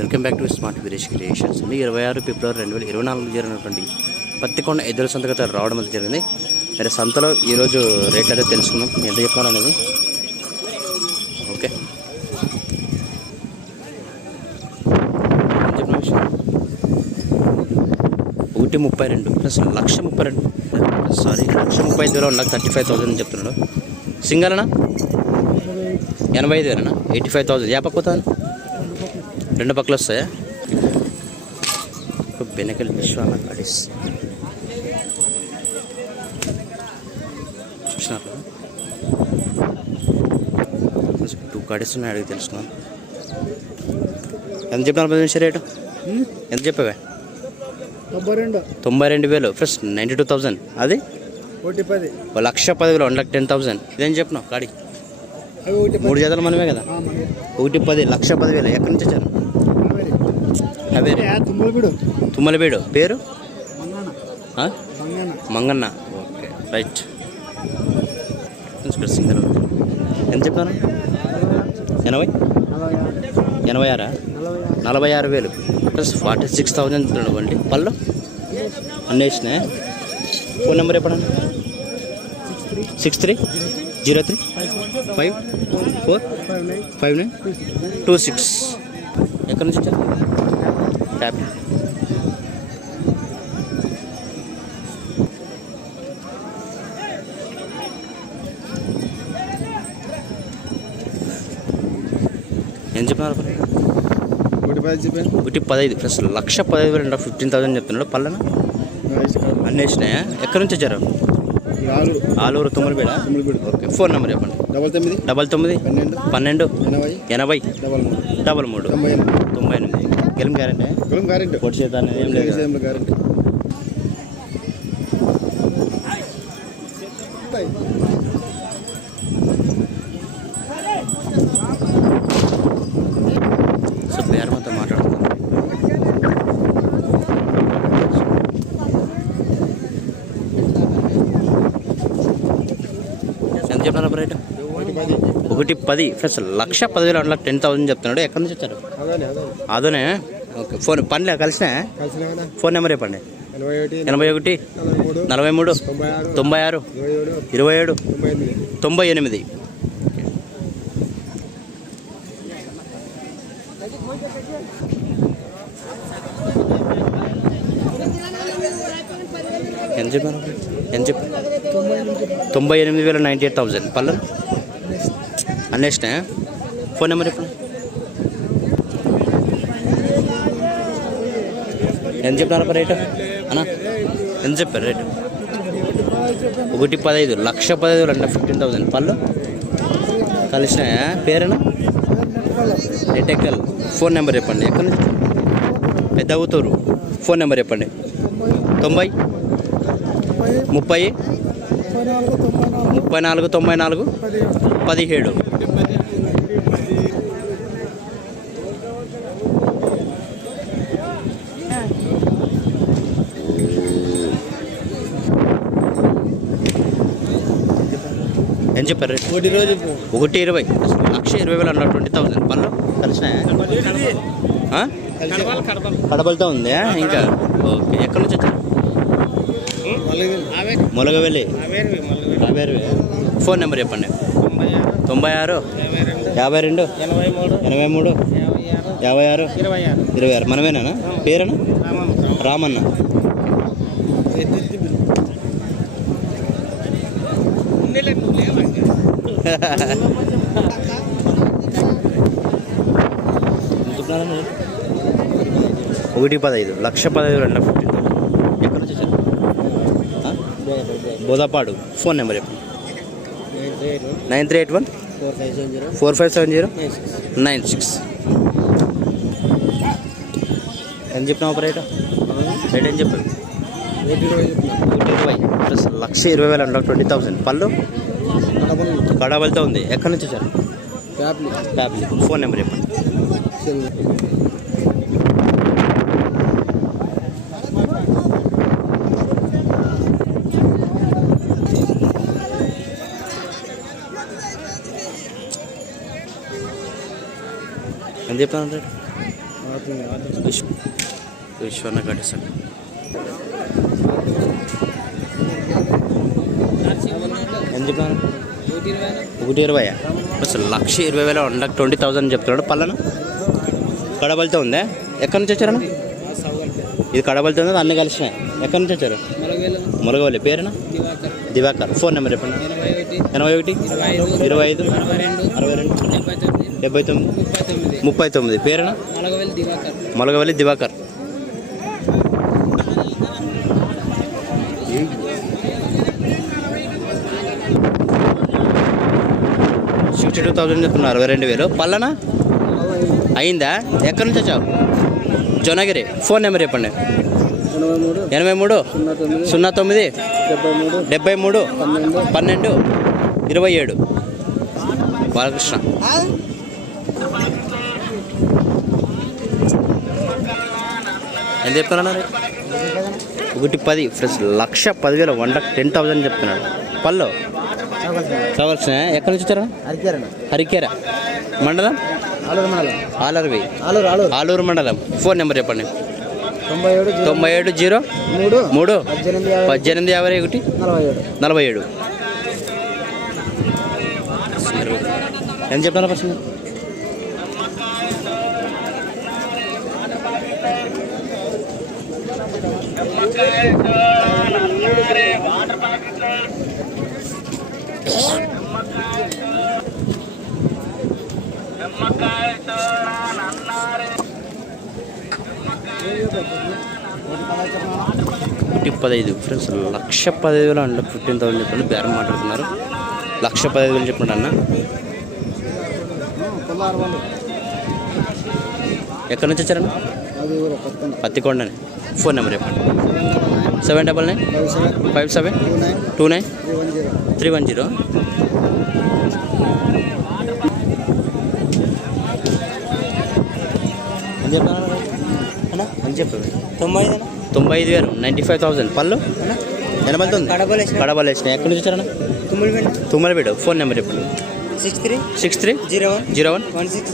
Welcome back to smart Veeresh creations. 26 ఫిబ్రవరి 2024 జరిగినటువంటి పత్తికొండ ఎద్దుల సంతకత రావడం అనేది జరిగింది. మరి సంతలో ఈరోజు రేట్లు అయితే తెలుసుకుందాం, ఎంత చెప్తున్నారు అనేది. ఓకే, చెప్పిన విషయం 132 ప్లస్ 1,32,000 సారీ 1,35,000 నాకు 35,000 చెప్తున్నాడు. సింగల్నా 85,000 85,000 యాపక్కోతాను రెండు పక్కలు వస్తాయా? బెనకల్ విశ్వాల గాడీస్ చూసినారు, 2 గాడీస్ ఉన్నాయి. అడిగి తెలుసుకున్నాను. ఎంత చెప్పినారు నిమిషం రేటు? ఎంత చెప్పావే? 92,000 ప్లస్ 92,000. అది 1,10,000 1,10,000. ఇదేం చెప్పినావు గాడి? 3 జతలు మనమే కదా. 1,10,000 1,10,000. ఎక్కడి నుంచి వచ్చారు? తుమ్మలబీడు. పేరు మంగన్న. Okay right. సింగల్ ఎంత చెప్తాను? 86 46,000 ప్లస్ 46,000 ఇవ్వండి. పళ్ళు అన్నీ వేసినాయి. ఫోన్ నెంబర్ చెప్పండి. 6303545926. ఎక్కడి నుంచి వచ్చారు? ట్యాప్. ఏం చెప్పినారు? 1,15 ప్లస్ 1,15,000 15,000 చెప్తున్నాడు. పల్లెన అన్నీ వేసినాయా? ఎక్కడి నుంచి వచ్చారు? ఆలూరు తుమ్మలబీడ. ఓకే, ఫోన్ నెంబర్ చెప్పండి. 99 12 80 33 98. గెలుం గ్యారెంటీ? పొడి చేత అనేది ఏం లేదు. సో పేరు మొత్తం మాట్లాడుతున్నాను. ఎంత చెప్పినారు రేటు? 1,10 ప్లస్ 1,10,000 1,10,000 చెప్తున్నాడు. ఎక్కడి నుంచి వచ్చారు? అదోనే. ఓకే, ఫోన్ పనిలే కలిసినా? ఫోన్ నెంబర్ చెప్పండి. 81 43 96 27 98. ఎంత చెప్పాను? ఎంత చెప్పి 98,000 98,000. పళ్ళు అన్నేసినా? ఫోన్ నెంబర్ చెప్పండి. ఎంత చెప్పినారు రేటు అన్నా? ఎంత చెప్పారు రేటు? 1,15 1,15,000 15,000. పళ్ళు కలిసినాయా? పేరేనా? నెట్టెక్కల్. ఫోన్ నెంబర్ చెప్పండి. ఎక్కడి నుంచి? పెద్ద ఊతూరు. ఫోన్ నెంబర్ చెప్పండి. 90 30 34 94 17. ఏం చెప్పారు? 1,20 1,20,000 20,000. పళ్ళు కలిసినాయా? కడపలతో ఉంది ఇంకా. ఓకే, ఎక్కడి నుంచి వచ్చారు? మొలగవెల్లి. ఫోన్ నెంబర్ చెప్పండి. 96 52 83 56 26. మనమేనా? పేరేనా? రామన్న. ఒకటి 15 1,15,000 15,000. ఎక్కడి నుంచి వచ్చారు? బోదాపాడు. ఫోన్ నెంబర్ చెప్పండి. 9381 4570 96. ఎంత చెప్పినావు రేటు? రేట్ ఏం చెప్పారు? 1,20 ప్లస్ 1,20,000 20,000. పళ్ళు కడవలతో ఉంది. ఎక్కడి నుంచి వచ్చారు? ఫ్యాబ్లీ. ఫోన్ నెంబర్ చెప్పండి. ఎంత చెప్పాను రేటు? విశ్వన్న గడిసండి. ఎంత చెప్పాను? 120. అసలు 1,20,000 ఉండక 20,000 చెప్తున్నాడు. పల్లెన కడబలితో ఉందా? ఎక్కడి నుంచి వచ్చారన్న? ఇది కడబలితో ఉంది, అన్నీ కలిసినాయి. ఎక్కడి నుంచి వచ్చారు? ములగవల్లి. పేరునా? దివాకర్. ఫోన్ నెంబర్ చెప్పండి. 81 25 62 79 39. పేరునా? ములగవల్లి దివాకర్. 62,000 చెప్తున్నారు. 62,000. పల్లెన అయిందా? ఎక్కడి నుంచి వచ్చావు? జొన్నగిరి. ఫోన్ నెంబర్ చెప్పండి. 83 09 73 12 27. బాలకృష్ణ. ఎంత చెప్తున్నారు? 110 ఫ్రెండ్స్. 1,10,000 వండకు 10,000 చెప్తున్నాడు. పళ్ళు కావాల్సిన. ఎక్కడి నుంచి వచ్చారా? హరికేర మండలం, ఆలూరు మండలం. ఫోన్ నెంబర్ చెప్పండి. 97 0 3 18 51 47. ఎంత చెప్తారా పర్సన్? $15 ఫ్రెండ్స్. 1,15,000 అండ్ 15,000 చెప్పండి. బేరం మాట్లాడుతున్నారు. 1,15,000 చెప్పండి అన్న. ఎక్కడి నుంచి వచ్చారన్న? పత్తికొండని. ఫోన్ నెంబర్ చెప్పండి. 799 57 29 310. అని చెప్పండి. 95,000 95,000. పళ్ళు ఎనబడుతుంది. కడబలు వేసినాయి. ఎక్కడి నుంచి వచ్చారన్న? తుమ్మలపేట. ఫోన్ నెంబర్ చెప్పండి. 63 01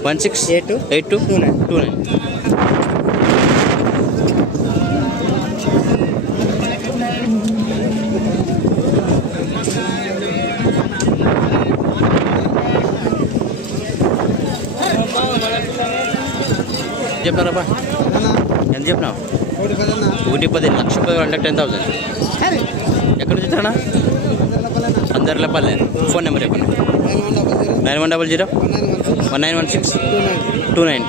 16 82 29. చెప్పినారా? ఎంత చెప్పినావు? 110 1,10,000 అంటే 10,000. ఎక్కడి నుంచి వచ్చారన్నా? అందరిపల్లె. ఫోన్ నెంబర్ చెప్పండి. 9100 1916 29.